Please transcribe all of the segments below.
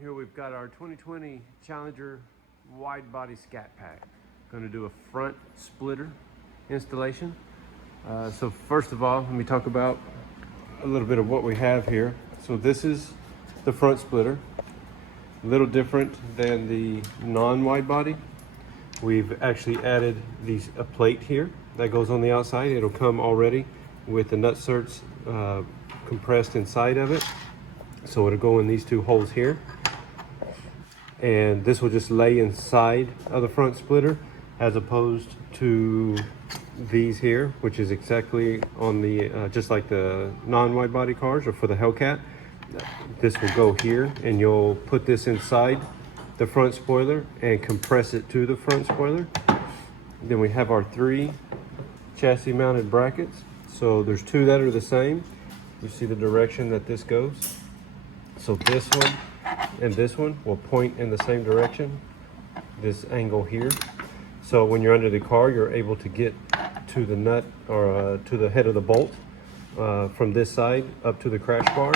Here we've got our 2020 Challenger Widebody Scat Pack. Going to do a front splitter installation. So first of all, let me talk about a little bit of what we have here. So this is the front splitter. A little different than the non-widebody. We've actually added a plate here that goes on the outside. It'll come already with the nut certs compressed inside of it. So it'll go in these two holes here. And this will just lay inside of the front splitter as opposed to these here, which is exactly on the, just like the non-widebody cars or for the Hellcat. This will go here and you'll put this inside the front spoiler and compress it to the front spoiler. Then we have our 3 chassis mounted brackets. So there's 2 that are the same. You see the direction that this goes. So this one and this one will point in the same direction, this angle here. So when you're under the car, you're able to get to the nut or to the head of the bolt from this side up to the crash bar.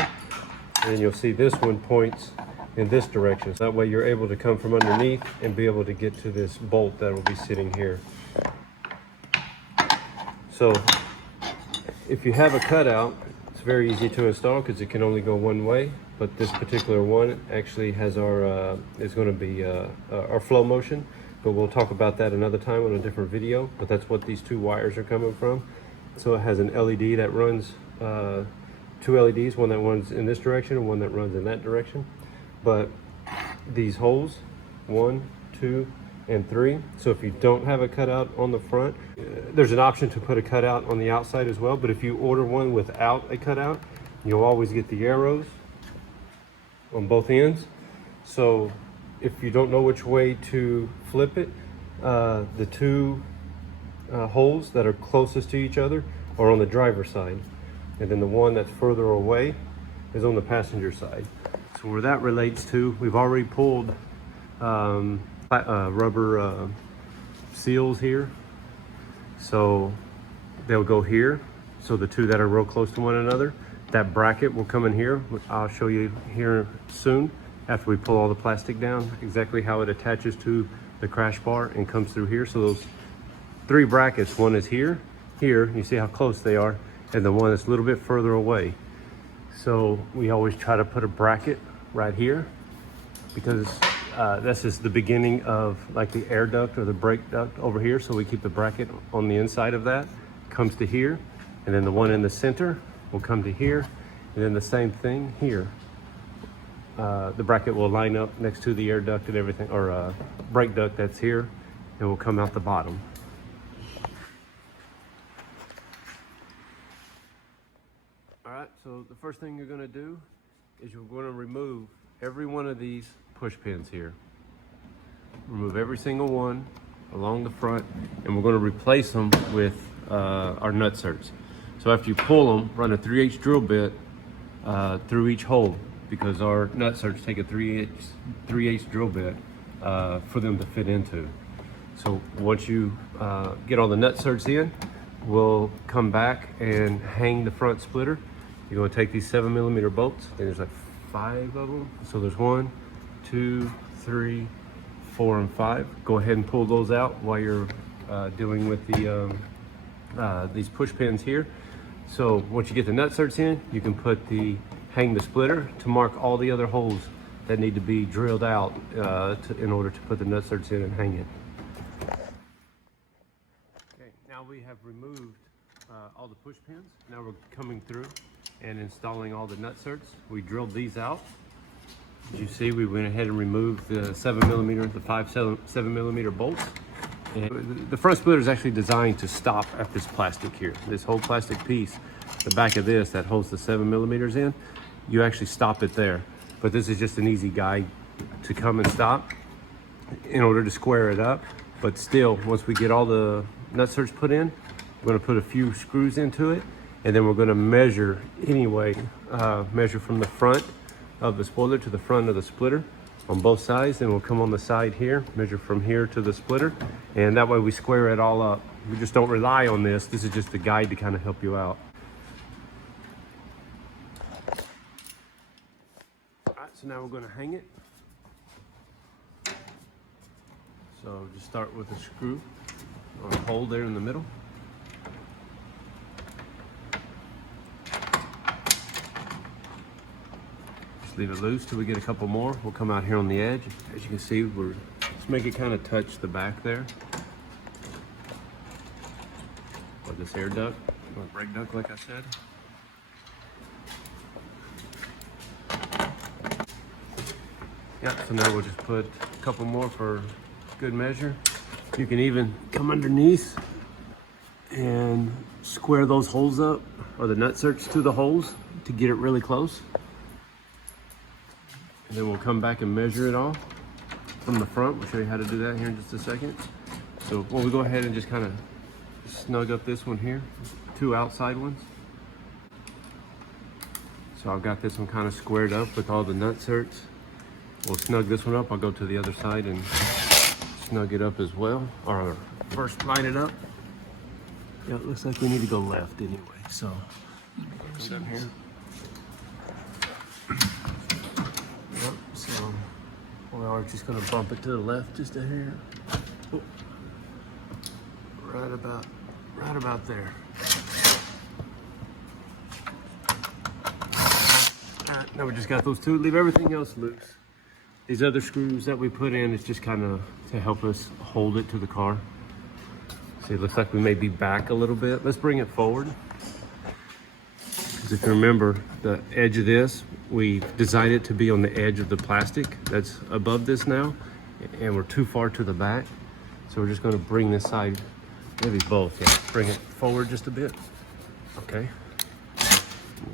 And you'll see this one points in this direction. So that way you're able to come from underneath and be able to get to this bolt that will be sitting here. So if you have a cutout, it's very easy to install because it can only go one way. But this particular one actually has our, is going to be our flow motion. But we'll talk about that another time on a different video. But that's what these 2 wires are coming from. So it has an LED that runs, 2 LEDs, one that runs in this direction and one that runs in that direction. But these holes, 1, 2, and 3. So if you don't have a cutout on the front, there's an option to put a cutout on the outside as well. But if you order one without a cutout, you'll always get the arrows on both ends. So if you don't know which way to flip it, the 2 holes that are closest to each other are on the driver's side, and then the one that's further away is on the passenger side. So where that relates to, we've already pulled rubber seals here, so they'll go here. So the 2 that are real close to one another, that bracket will come in here. I'll show you here soon after we pull all the plastic down exactly how it attaches to the crash bar and comes through here. So those 3 brackets, one is here, you see how close they are, and the one that's a little bit further away. So we always try to put a bracket right here because this is the beginning of like the air duct or the brake duct over here. So we keep the bracket on the inside of that, comes to here, and then the one in the center will come to here, and then the same thing here. The bracket will line up next to the air duct and everything, or brake duct that's here, and will come out the bottom. All right, so the first thing you're gonna do is you're gonna remove every one of these push pins here. Remove every single one along the front, and we're gonna replace them with our nut certs. So after you pull them, run a 3/8 drill bit through each hole, because our nut certs take a 3/8 drill bit for them to fit into. So once you get all the nut certs in, we'll come back and hang the front splitter. You're going to take these 7mm bolts. I think there's like 5 of them. So there's 1, 2, 3, 4, and 5. Go ahead and pull those out while you're dealing with the these push pins here. So once you get the nut certs in, you can hang the splitter to mark all the other holes that need to be drilled out in order to put the nut certs in and hang it. Okay, now we have removed all the push pins. Now we're coming through and installing all the nut certs. We drilled these out. As you see, we went ahead and removed the 7mm, the 5 7mm bolts. And the front splitter is actually designed to stop at this plastic here. This whole plastic piece, the back of this that holds the 7mm in, you actually stop it there. But this is just an easy guide to come and stop in order to square it up. But still, once we get all the nut certs put in, we're gonna put a few screws into it, and then we're gonna measure anyway, measure from the front of the spoiler to the front of the splitter on both sides, and we'll come on the side here, measure from here to the splitter, and that way we square it all up. We just don't rely on this. This is just a guide to kind of help you out. All right, so now we're going to hang it So just start with a screw or a hole there in the middle. Just leave it loose till we get a couple more. We'll come out here on the edge. As you can see, let's make it kind of touch the back there. Or this air duct, or brake duct like I said. Yeah, so now we'll just put a couple more for good measure. You can even come underneath and square those holes up, or the nutserts to the holes to get it really close. And then we'll come back and measure it all from the front. We'll show you how to do that here in just a second. So we'll go ahead and just kind of snug up this one here, 2 outside ones. So I've got this one kind of squared up with all the nutserts. We'll snug this one up. I'll go to the other side and snug it up as well. Or first line it up. Yeah, it looks like we need to go left anyway. So come down here. Yep, so we're just gonna bump it to the left just a hair. Oh. Right about there. All right, now we just got those 2. Leave everything else loose. These other screws that we put in is just kind of to help us hold it to the car. See, it looks like we may be back a little bit. Let's bring it forward. Because if you remember, the edge of this, we designed it to be on the edge of the plastic that's above this now, and we're too far to the back. So we're just gonna bring this side, maybe both, yeah. Bring it forward just a bit. Okay.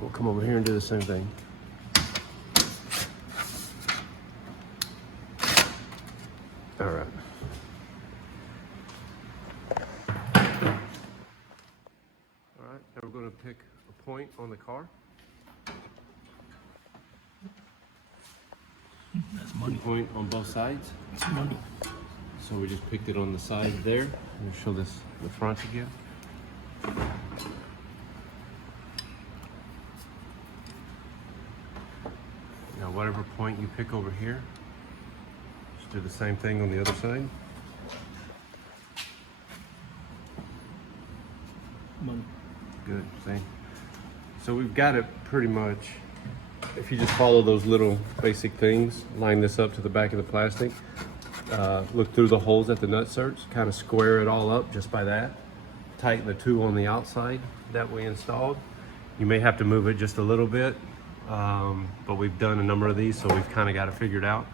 We'll come over here and do the same thing. All right. All right, now we're going to pick a point on the car. That's money. Point on both sides. That's money. So we just picked it on the side there. Let me show this the front again. Now whatever point you pick over here, just do the same thing on the other side. Money. Good, same. So we've got it pretty much. If you just follow those little basic things, line this up to the back of the plastic, look through the holes at the nutserts, kind of square it all up just by that. Tighten the 2 on the outside that we installed. You may have to move it just a little bit, but we've done a number of these, so we've kind of got it figured out.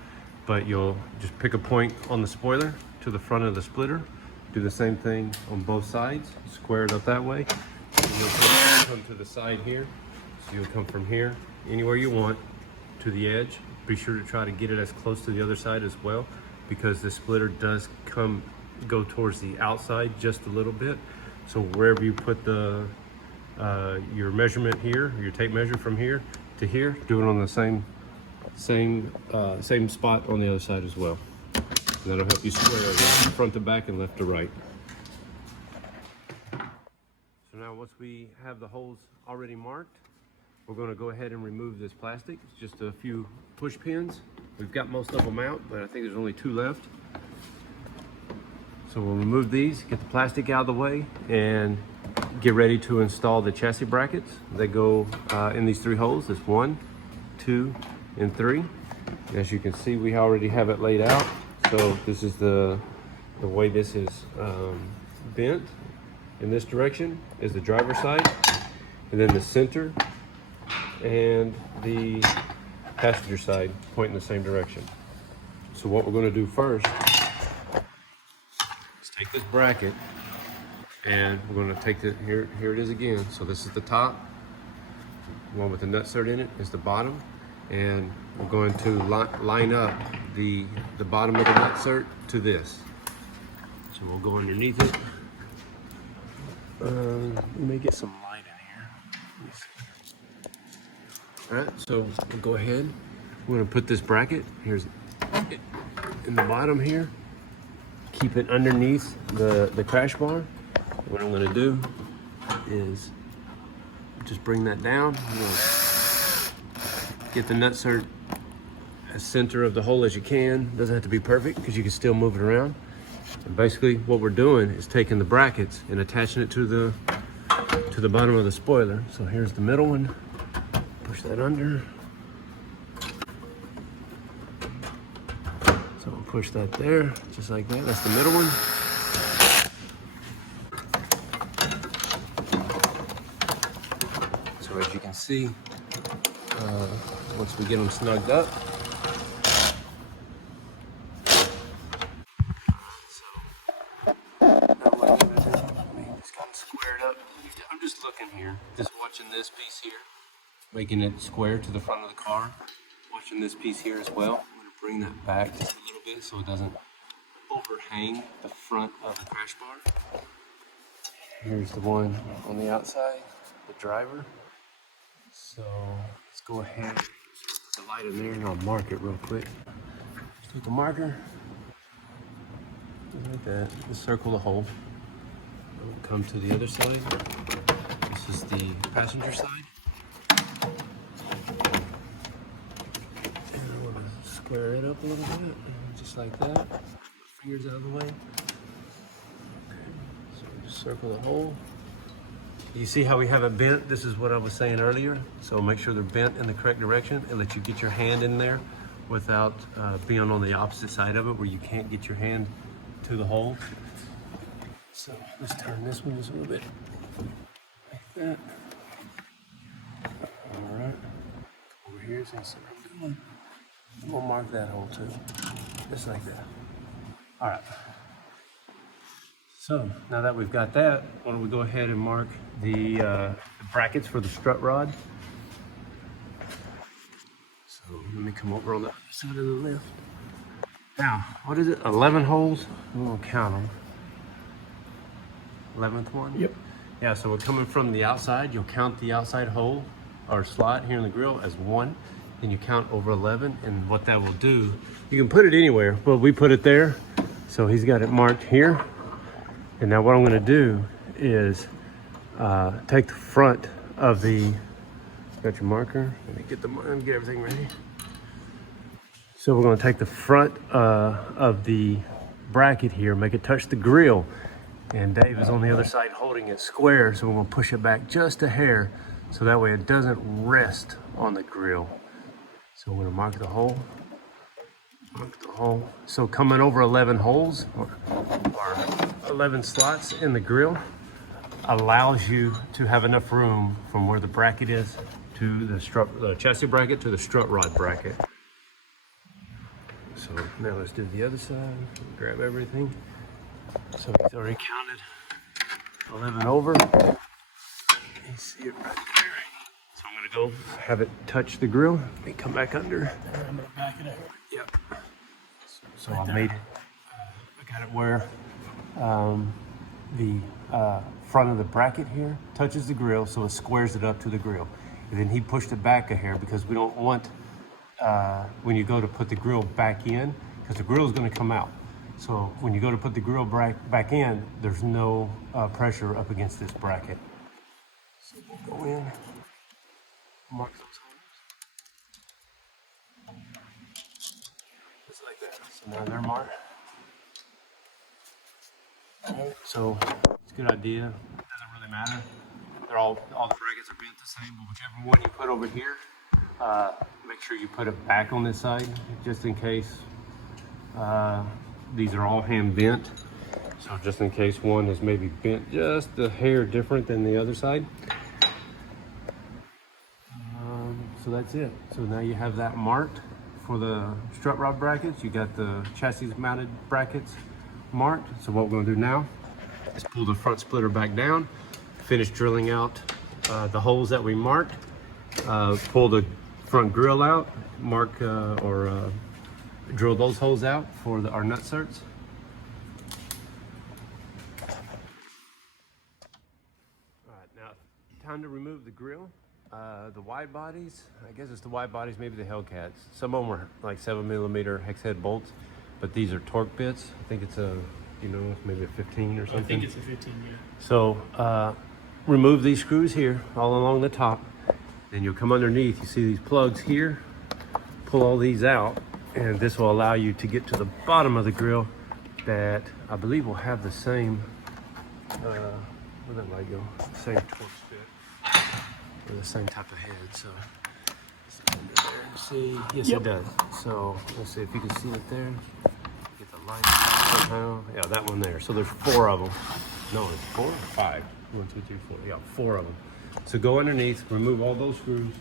But you'll just pick a point on the spoiler to the front of the splitter, do the same thing on both sides, square it up that way. And you'll come to the side here, so you'll come from here, anywhere you want, to the edge. Be sure to try to get it as close to the other side as well, because the splitter does go towards the outside just a little bit. So wherever you put your measurement here, your tape measure from here to here, do it on the same spot on the other side as well. And that'll help you square it front to back and left to right. So now once we have the holes already marked, we're going to go ahead and remove this plastic. It's just a few push pins. We've got most of them out, but I think there's only 2 left. So we'll remove these, get the plastic out of the way, and get ready to install the chassis brackets. They go in these 3 holes. There's 1, 2, and 3. And as you can see, we already have it laid out. So this is the way this is bent. In this direction is the driver's side, and then the center and the passenger side point in the same direction. So what we're going to do first is take this bracket, and we're going to take it here it is again. So this is the top, the one with the nutsert in it is the bottom, and we're going to line up the bottom of the nutsert to this. So we'll go underneath it. We may get some light in here. All right, so we'll go ahead. We're gonna put this bracket, here's it in the bottom here. Keep it underneath the crash bar. What I'm gonna do is just bring that down. Get the nutsert as center of the hole as you can. Doesn't have to be perfect because you can still move it around. And basically what we're doing is taking the brackets and attaching it to the bottom of the spoiler. So here's the middle one. Push that under. So I'll push that there, just like that. That's the middle one. So as you can see, once we get them snugged up, I'm just looking here, just watching this piece here, making it square to the front of the car. Watching this piece here as well. I'm going to bring that back just a little bit so it doesn't overhang the front of the crash bar. Here's the one on the outside, the driver. So let's go ahead, put the light in there and I'll mark it real quick. Take a marker, just like that, just circle the hole. We'll come to the other side. This is the passenger side. And I want to square it up a little bit, just like that. Fingers out of the way. Okay. So just circle the hole. You see how we have it bent? This is what I was saying earlier. So make sure they're bent in the correct direction and let you get your hand in there without being on the opposite side of it where you can't get your hand to the hole. So let's turn this one just a little bit like that. All right, over here, so I'm doing. I'm gonna mark that hole too, just like that. All right. So now that we've got that, why don't we go ahead and mark the brackets for the strut rod. So let me come over on the other side of the lift. Now, what is it? 11 holes? I'm gonna count them. 11th one? Yep. Yeah, so we're coming from the outside. You'll count the outside hole or slot here in the grill as 1. Then you count over 11, and what that will do, you can put it anywhere, but we put it there. So he's got it marked here. And now what I'm gonna do is take the front of the, got your marker? Let me get everything ready. So we're gonna take the front of the bracket here, make it touch the grill. And Dave is on the other side holding it square, so we're gonna push it back just a hair, so that way it doesn't rest on the grill. So we're gonna mark the hole, mark the hole. So coming over 11 holes, or 11 slots in the grill, allows you to have enough room from where the bracket is to the chassis bracket to the strut rod bracket. So now let's do the other side, grab everything. So he's already counted 11 over. You see it right there. So I'm gonna go have it touch the grill. Let me come back under. I'm gonna back it out. Yep. So right I made it. I got it where the front of the bracket here touches the grill, so it squares it up to the grill. And then he pushed it back a hair because we don't want when you go to put the grill back in, because the grill is going to come out. So when you go to put the grill back in, there's no pressure up against this bracket. So we'll go in, mark those holes. Just like that. So now they're marked. So it's a good idea. It doesn't really matter. All the brackets are bent the same, but whichever one you put over here, make sure you put it back on this side, just in case. These are all hand bent, so just in case one is maybe bent just a hair different than the other side. So that's it. So now you have that marked for the strut rod brackets. You got the chassis mounted brackets marked. So what we're going to do now is pull the front splitter back down, finish drilling out the holes that we marked, pull the front grill out, mark drill those holes out for our nut certs. All right, now time to remove the grill. The wide bodies, I guess it's the wide bodies, maybe the Hellcats. Some of them are like 7mm hex head bolts, but these are torque bits. I think it's a, maybe a 15 or something. I think it's a 15, yeah. So remove these screws here all along the top. Then you'll come underneath, you see these plugs here, pull all these out, and this will allow you to get to the bottom of the grill that I believe will have the same, where'd that light go? Same torque fit, or the same type of head, so. Under there and see, yes Yep. it does. So let's see if you can see it there. Get the light somehow. Yeah, that one there. So there's 4 of them. No, it's 4 or 5. 1, 2, 3, 4. Yeah, 4 of them. So go underneath, remove all those screws.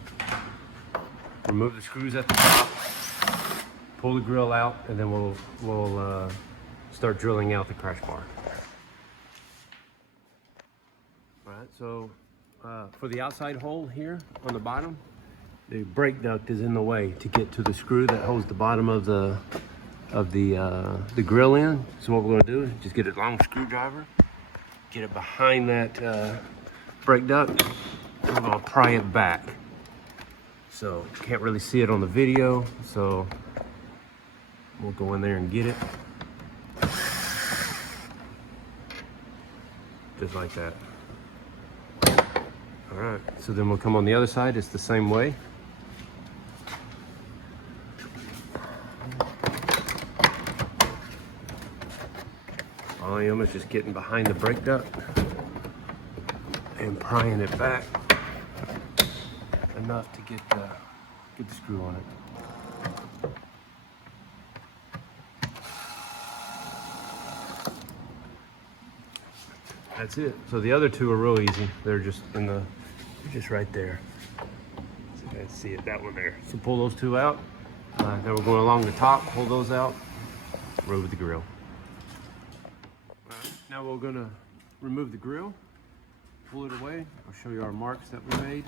Remove the screws at the top. Pull the grill out, and then we'll start drilling out the crash bar. All right. So for the outside hole here on the bottom, the brake duct is in the way to get to the screw that holds the bottom of the grill in. So what we're going to do is just get a long screwdriver, get it behind that brake duct, and we're going to pry it back. So you can't really see it on the video, so we'll go in there and get it. Just like that. All right, so then we'll come on the other side. It's the same way. All I am is just getting behind the brake duct and prying it back enough to get the screw on it. That's it. So the other 2 are real easy. They're just just right there. So you guys see it, that one there. So pull those 2 out. Then we're going along the top, pull those out, remove the grill. Now we're gonna remove the grill, pull it away. I'll show you our marks that we made.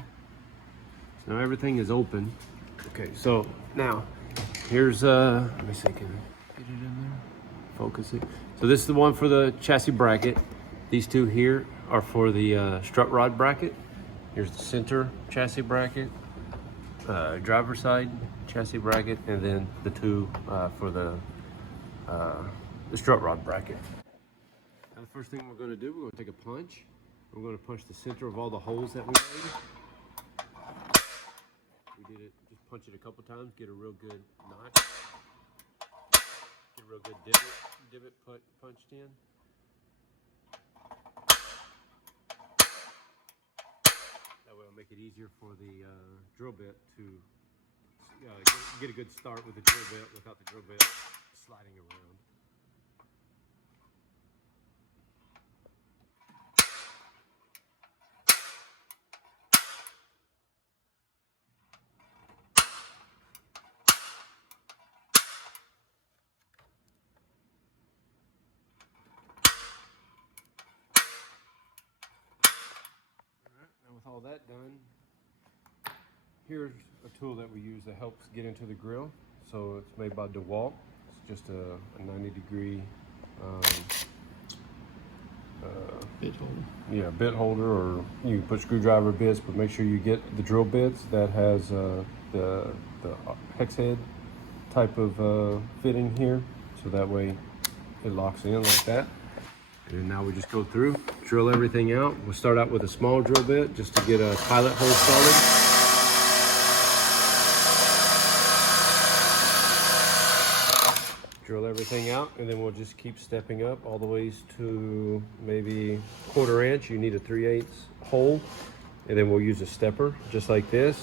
So now everything is open. Okay, so now here's, let me see, can I get it in there? Focus it. So this is the one for the chassis bracket. These 2 here are for the strut rod bracket. Here's the center chassis bracket, driver side chassis bracket, and then the 2 for the strut rod bracket. Now the first thing we're going to do, we're going to take a punch. We're going to punch the center of all the holes that we made. We did it, just punch it a couple times, get a real good notch. Get a real good divot punched in. That way it'll make it easier for the drill bit to get a good start with the drill bit without the drill bit sliding around. With all that done, here's a tool that we use that helps get into the grill. So it's made by DeWalt. It's just a 90-degree Bit holder. Yeah, bit holder, or you can put screwdriver bits, but make sure you get the drill bits that has the hex head type of fitting here, so that way it locks in like that. And now we just go through, drill everything out. We'll start out with a small drill bit just to get a pilot hole started. Drill everything out, and then we'll just keep stepping up all the ways to maybe 1/4 inch. You need a 3/8 hole, and then we'll use a stepper just like this.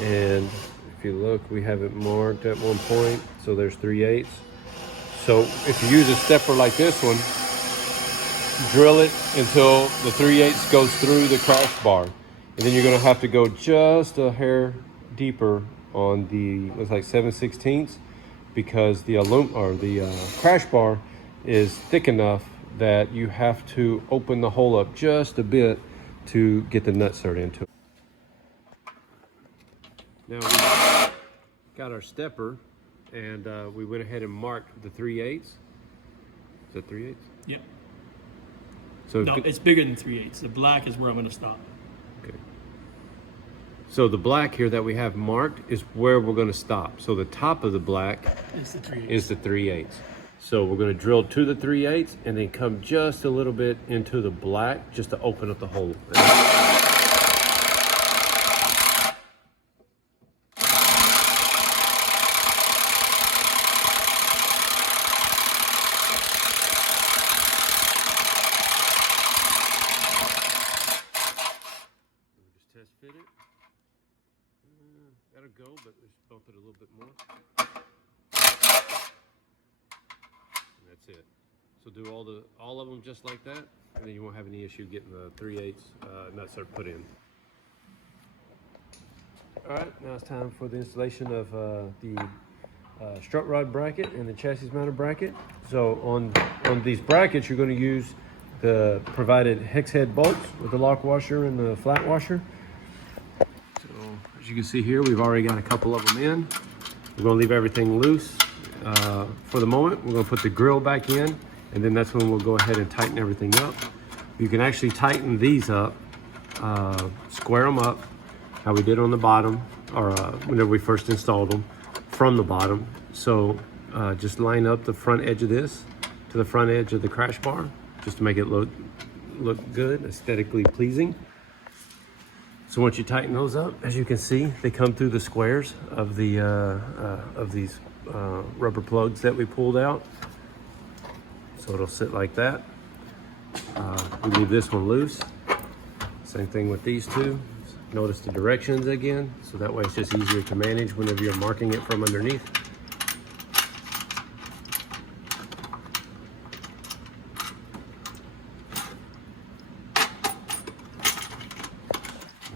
And if you look, we have it marked at one point, so there's 3/8. So if you use a stepper like this one, drill it until the 3/8 goes through the crash bar, and then you're going to have to go just a hair deeper on the, looks like 7/16, because the crash bar is thick enough that you have to open the hole up just a bit to get the nutsert into it. Now we got our stepper, and we went ahead and marked the 3/8. Is that 3/8? Yep. So No, it's bigger than 3/8. The black is where I'm going to stop. Okay. So the black here that we have marked is where we're going to stop. So the top of the black It's the 3/8. is the 3/8. So we're going to drill to the 3/8 and then come just a little bit into the black just to open up the hole. did it. That'll go, but let's bump it a little bit more. And that's it. So do all of them just like that, and then you won't have any issue getting the 3/8 nutsert put in. All right, now it's time for the installation of the strut rod bracket and the chassis mounted bracket. So on these brackets, you're going to use the provided hex head bolts with the lock washer and the flat washer. So as you can see here, we've already got a couple of them in. We're going to leave everything loose for the moment. We're going to put the grill back in, and then that's when we'll go ahead and tighten everything up. You can actually tighten these up, square them up, how we did on the bottom, or whenever we first installed them, from the bottom. So just line up the front edge of this to the front edge of the crash bar, just to make it look good, aesthetically pleasing. So once you tighten those up, as you can see, they come through the squares of the of these rubber plugs that we pulled out. So it'll sit like that. We leave this one loose. Same thing with these two. Notice the directions again, so that way it's just easier to manage whenever you're marking it from underneath.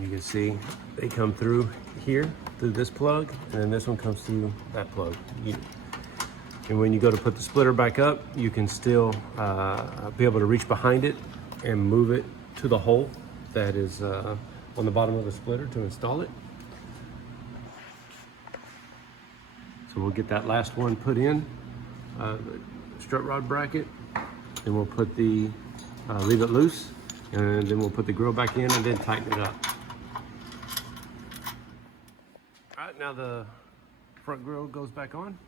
You can see they come through here, through this plug, and then this one comes through that plug. And when you go to put the splitter back up, you can still be able to reach behind it and move it to the hole that is on the bottom of the splitter to install it. So we'll get that last one put in, the strut rod bracket, and we'll put the, leave it loose, and then we'll put the grill back in and then tighten it up. All right, now the front grill goes back on.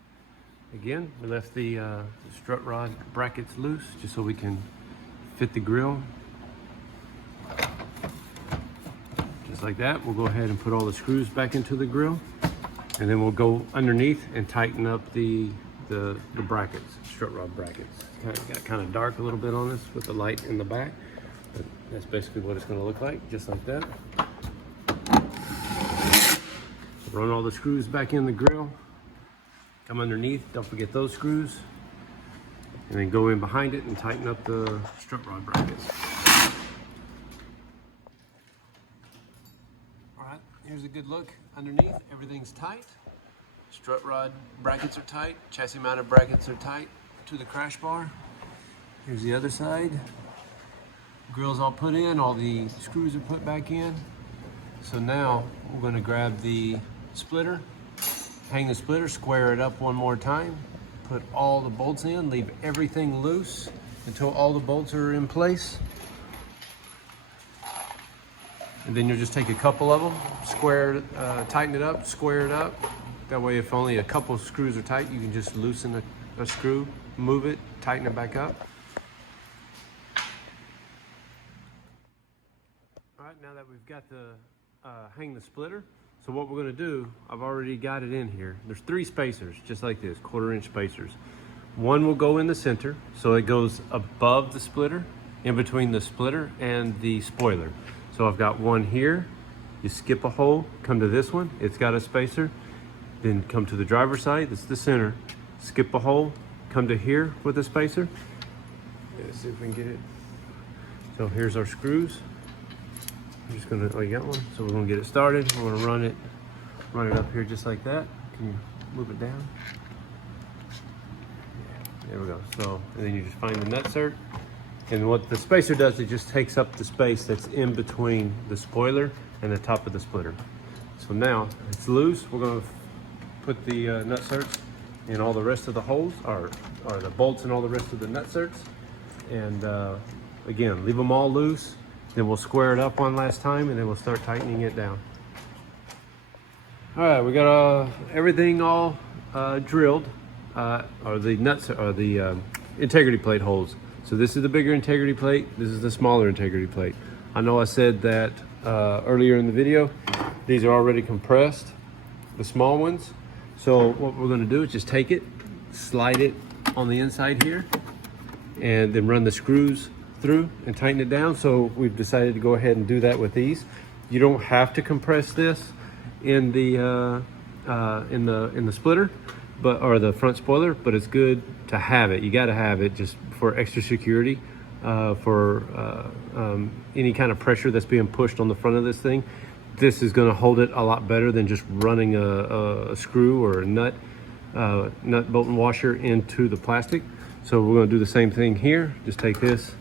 Again, we left the strut rod brackets loose just so we can fit the grill. Just like that. We'll go ahead and put all the screws back into the grill, and then we'll go underneath and tighten up the brackets, strut rod brackets. Got kind of dark a little bit on this with the light in the back, but that's basically what it's going to look like, just like that. Run all the screws back in the grill, come underneath, don't forget those screws, and then go in behind it and tighten up the strut rod brackets. Alright, here's a good look underneath. Everything's tight. Strut rod brackets are tight, chassis mounted brackets are tight to the crash bar. Here's the other side. Grill's all put in, all the screws are put back in. So now we're going to grab the splitter, hang the splitter, square it up one more time, put all the bolts in, leave everything loose until all the bolts are in place. And then you'll just take a couple of them, tighten it up, square it up. That way if only a couple screws are tight, you can just loosen a screw, move it, tighten it back up. All right, now that we've got the hang the splitter, so what we're going to do, I've already got it in here. There's 3 spacers, just like this, 1/4 inch spacers. One will go in the center, so it goes above the splitter, in between the splitter and the spoiler. So I've got one here. You skip a hole, come to this one, it's got a spacer. Then come to the driver's side, that's the center. Skip a hole, come to here with a spacer. Let's see if we can get it. So here's our screws. I'm just gonna, oh, you got one? So we're gonna get it started. We're gonna run it up here just like that. Can you move it down? Yeah, there we go. So, and then you just find the nutsert. And what the spacer does, it just takes up the space that's in between the spoiler and the top of the splitter. So now it's loose. We're gonna put the nutserts in all the rest of the holes, or the bolts and all the rest of the nutserts. And again, leave them all loose. Then we'll square it up one last time, and then we'll start tightening it down. All right, we got everything all drilled, or the nuts, or the integrity plate holes. So this is the bigger integrity plate. This is the smaller integrity plate. I know I said that earlier in the video. These are already compressed, the small ones. So what we're going to do is just take it, slide it on the inside here, and then run the screws through and tighten it down. So we've decided to go ahead and do that with these. You don't have to compress this in the splitter, or the front spoiler, but it's good to have it. You got to have it just for extra security, for any kind of pressure that's being pushed on the front of this thing. This is going to hold it a lot better than just running a screw or a nut bolt and washer into the plastic. So we're going to do the same thing here. Just take this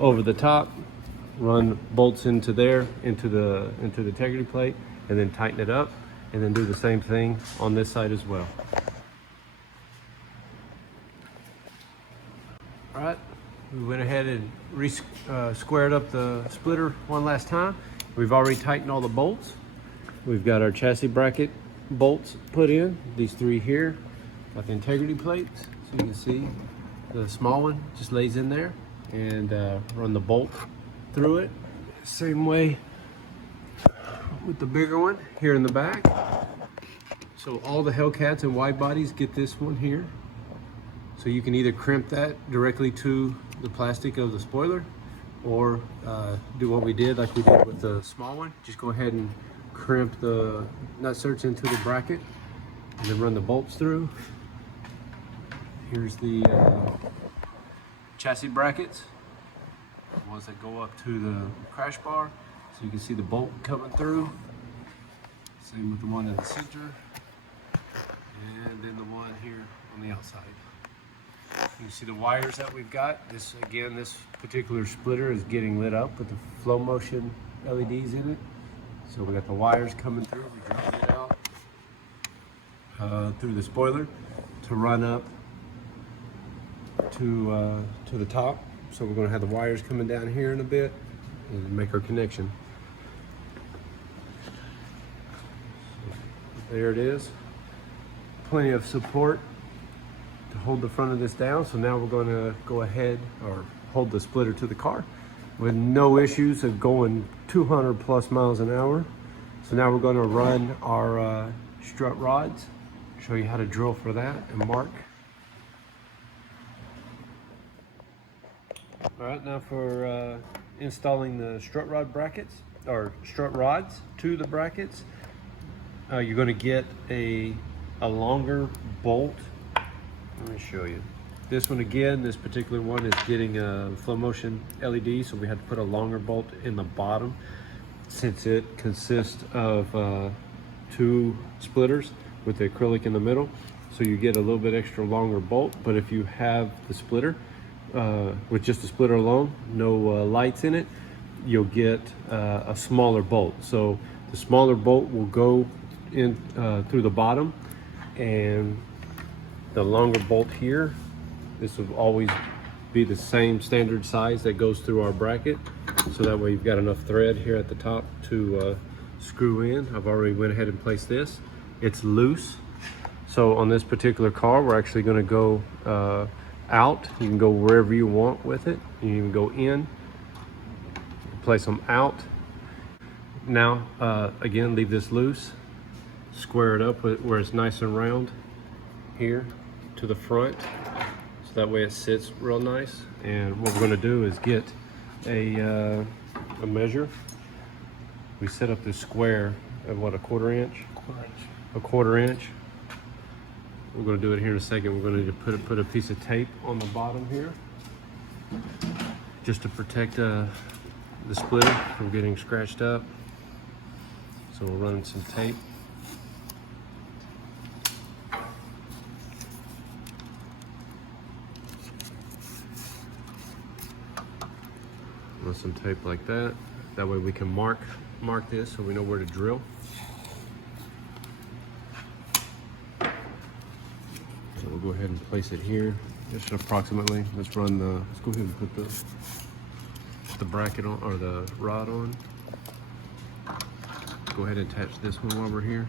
over the top, run bolts into there, into the integrity plate, and then tighten it up, and then do the same thing on this side as well. All right, we went ahead and squared up the splitter one last time. We've already tightened all the bolts. We've got our chassis bracket bolts put in, these 3 here. Got the integrity plates, so you can see the small one just lays in there, and run the bolt through it. Same way with the bigger one here in the back. So all the Hellcats and wide bodies get this one here. So you can either crimp that directly to the plastic of the spoiler, or do what we did like we did with the small one. Just go ahead and crimp the nut certs into the bracket and then run the bolts through. Here's the chassis brackets, the ones that go up to the crash bar, so you can see the bolt coming through. Same with the one in the center, and then the one here on the outside. You can see the wires that we've got. This particular splitter is getting lit up with the flow motion LEDs in it. So we got the wires coming through. We can get out through the spoiler to run up to the top. So we're going to have the wires coming down here in a bit and make our connection. So there it is. Plenty of support to hold the front of this down. So now we're going to go ahead or hold the splitter to the car with no issues of going 200 plus miles an hour. So now we're going to run our strut rods, show you how to drill for that and mark. All right, now for installing the strut rod brackets, or strut rods to the brackets, you're going to get a longer bolt. Let me show you. This one again, this particular one is getting a flow motion LED, so we had to put a longer bolt in the bottom since it consists of 2 splitters with the acrylic in the middle. So you get a little bit extra longer bolt, but if you have the splitter, with just the splitter alone, no lights in it, you'll get a smaller bolt. So the smaller bolt will go in through the bottom, and the longer bolt here, this will always be the same standard size that goes through our bracket. So that way you've got enough thread here at the top to screw in. I've already went ahead and placed this. It's loose. So on this particular car, we're actually going to go out. You can go wherever you want with it. You can go in, place them out. Now, again, leave this loose. Square it up where it's nice and round here to the front, so that way it sits real nice. And what we're going to do is get a measure. We set up this square at what, a quarter inch? A quarter inch. We're going to do it here in a second. We're going to put a piece of tape on the bottom here, just to protect the splitter from getting scratched up. So we're running some tape. Run some tape like that. That way we can mark this so we know where to drill. So we'll go ahead and place it here, just approximately. Let's go ahead and put the bracket on, or the rod on. Go ahead and attach this one while we're here.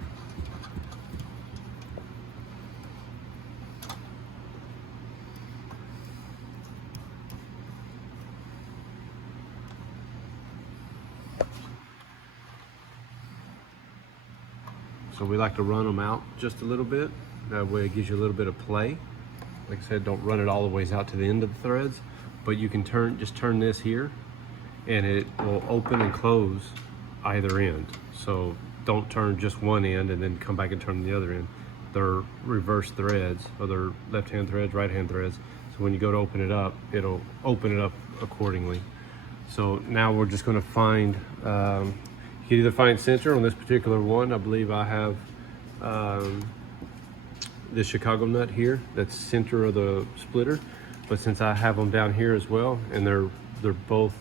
So we like to run them out just a little bit. That way it gives you a little bit of play. Like I said, don't run it all the ways out to the end of the threads, but you can just turn this here, and it will open and close either end. So don't turn just one end and then come back and turn the other end. They're reverse threads, or they're left-hand threads, right-hand threads. So when you go to open it up, it'll open it up accordingly. So now we're just going to find, you can either find center on this particular one. I believe I have the Chicago nut here, that's center of the splitter. But since I have them down here as well, and they're both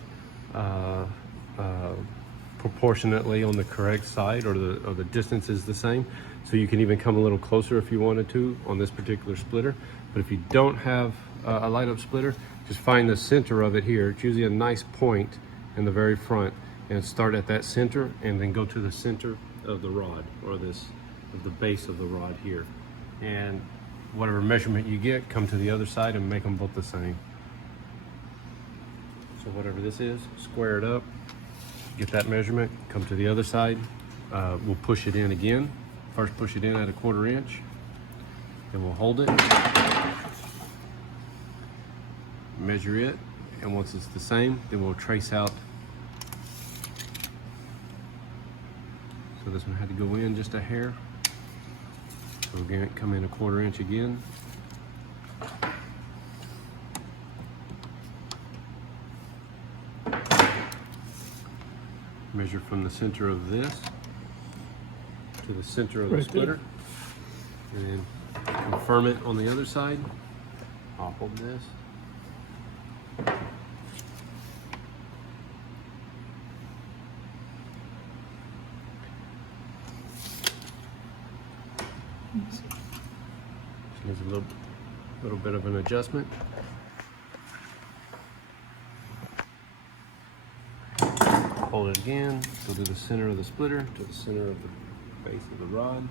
proportionately on the correct side, or the distance is the same. So you can even come a little closer if you wanted to on this particular splitter. But if you don't have a light up splitter, just find the center of it here. It's usually a nice point in the very front, and start at that center and then go to the center of the rod, or of the base of the rod here. And whatever measurement you get, come to the other side and make them both the same. So whatever this is, square it up, get that measurement, come to the other side. We'll push it in again. First push it in at 1/4 inch, and we'll hold it, measure it, and once it's the same, then we'll trace out. So this one had to go in just a hair. So we're going to come in 1/4 inch again. Measure from the center of this to the center of the splitter, and then confirm it on the other side. I'll hold this. Just needs a little bit of an adjustment. Hold it again, go to the center of the splitter, to the center of the base of the rod.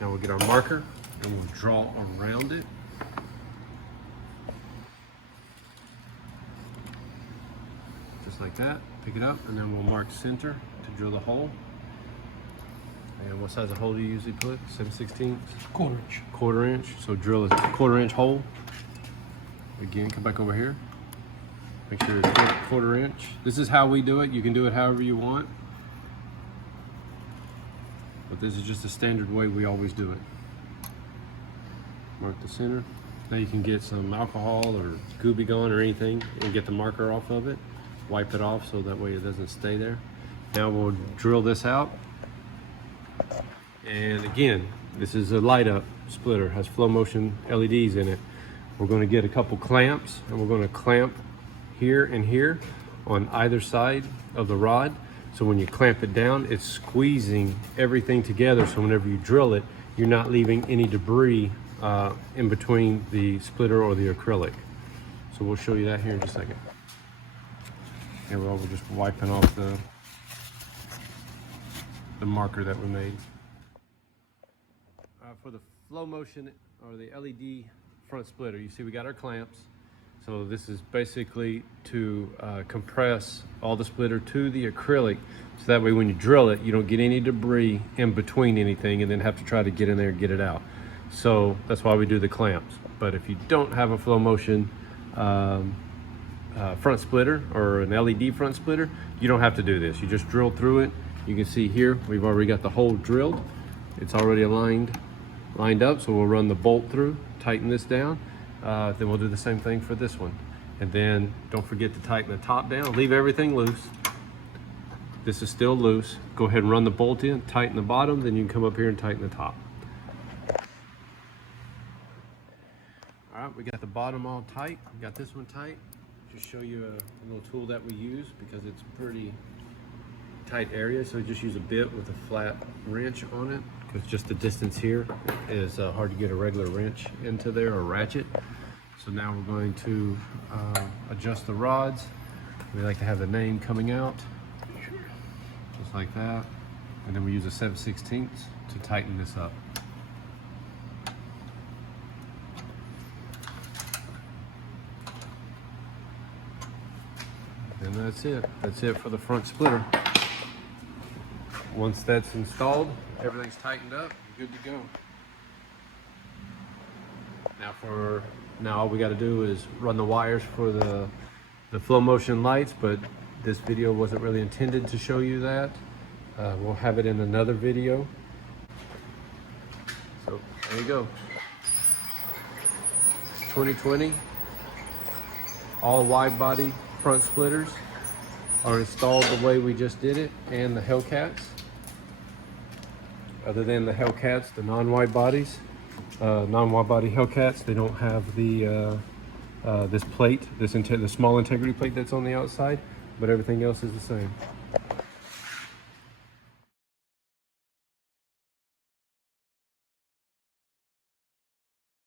Now we'll get our marker and we'll draw around it. Just like that, pick it up, and then we'll mark center to drill the hole. And what size of hole do you usually put? 7/16? 1/4 inch. 1/4 inch. So drill a 1/4 inch hole. Again, come back over here. Make sure it's 1/4 inch. This is how we do it. You can do it however you want. But this is just a standard way we always do it. Mark the center. Now you can get some alcohol or Gooby Gone or anything and get the marker off of it. Wipe it off so that way it doesn't stay there. Now we'll drill this out. And again, this is a light up splitter, has flow motion LEDs in it. We're going to get a couple clamps, and we're going to clamp here and here on either side of the rod. So when you clamp it down, it's squeezing everything together, so whenever you drill it, you're not leaving any debris in between the splitter or the acrylic. So we'll show you that here in just a second. Here we're just wiping off the marker that we made. For the flow motion or the LED front splitter, you see we got our clamps. So this is basically to compress all the splitter to the acrylic, so that way when you drill it, you don't get any debris in between anything and then have to try to get in there and get it out. So that's why we do the clamps. But if you don't have a flow motion front splitter or an LED front splitter, you don't have to do this. You just drill through it. You can see here, we've already got the hole drilled. It's already lined up, so we'll run the bolt through, tighten this down. Then we'll do the same thing for this one. And then don't forget to tighten the top down. Leave everything loose. This is still loose. Go ahead and run the bolt in, tighten the bottom, then you can come up here and tighten the top. All right, we got the bottom all tight. We got this one tight. Just show you a little tool that we use because it's pretty tight area. So we just use a bit with a flat wrench on it, because just the distance here is hard to get a regular wrench into there or ratchet. So now we're going to adjust the rods. We like to have the name coming out, just like that. And then we use a 7/16 to tighten this up. And that's it. That's it for the front splitter. Once that's installed, everything's tightened up, you're good to go. Now for Now all we got to do is run the wires for the flow motion lights, but this video wasn't really intended to show you that. We'll have it in another video. So there you go. 2020. All wide body front splitters are installed the way we just did it, and the Hellcats. Other than the Hellcats, the non-wide bodies, non-wide body Hellcats, they don't have the this plate, the small integrity plate that's on the outside, but everything else is the same.